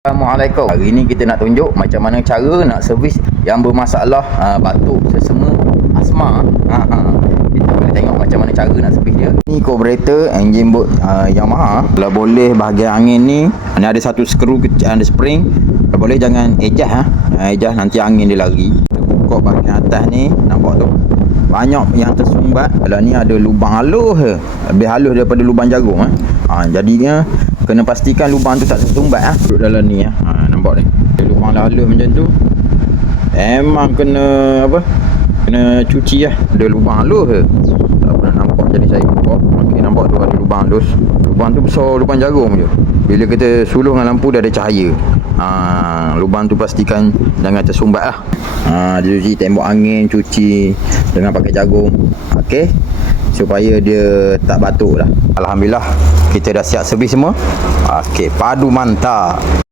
Assalamualaikum. Hari ni kita nak tunjuk macam mana cara nak servis yang bermasalah batuk, sesama, asma. Kita boleh tengok macam mana cara nak servis dia. Ni carburetor enjin Yamaha. Kalau boleh bahagian angin ni ada satu skru kecil, ada spring. Kalau boleh jangan adjust adjust nanti angin dia lari. Buka bahagian atas ni, nampak tu. Banyak yang tersumbat. Kalau ni ada lubang halus je. Lebih halus daripada lubang jarum jadinya kena pastikan lubang tu tak tersumbat duduk dalam ni nampak ni. Lubang halus macam tu memang kena kena cuci Ada lubang halus je. Tak pernah nampak, jadi saya buka. Okey, nampak tu ada lubang halus. Lubang tu besar lubang jarum je. Bila kita suluh dengan lampu dia ada cahaya. Lubang tu pastikan jangan tersumbat cuci tembok angin, cuci dengan pakai jarum. Okey, supaya dia tak batuk lah. Alhamdulillah kita dah siap servis semua. Okey, padu mantap.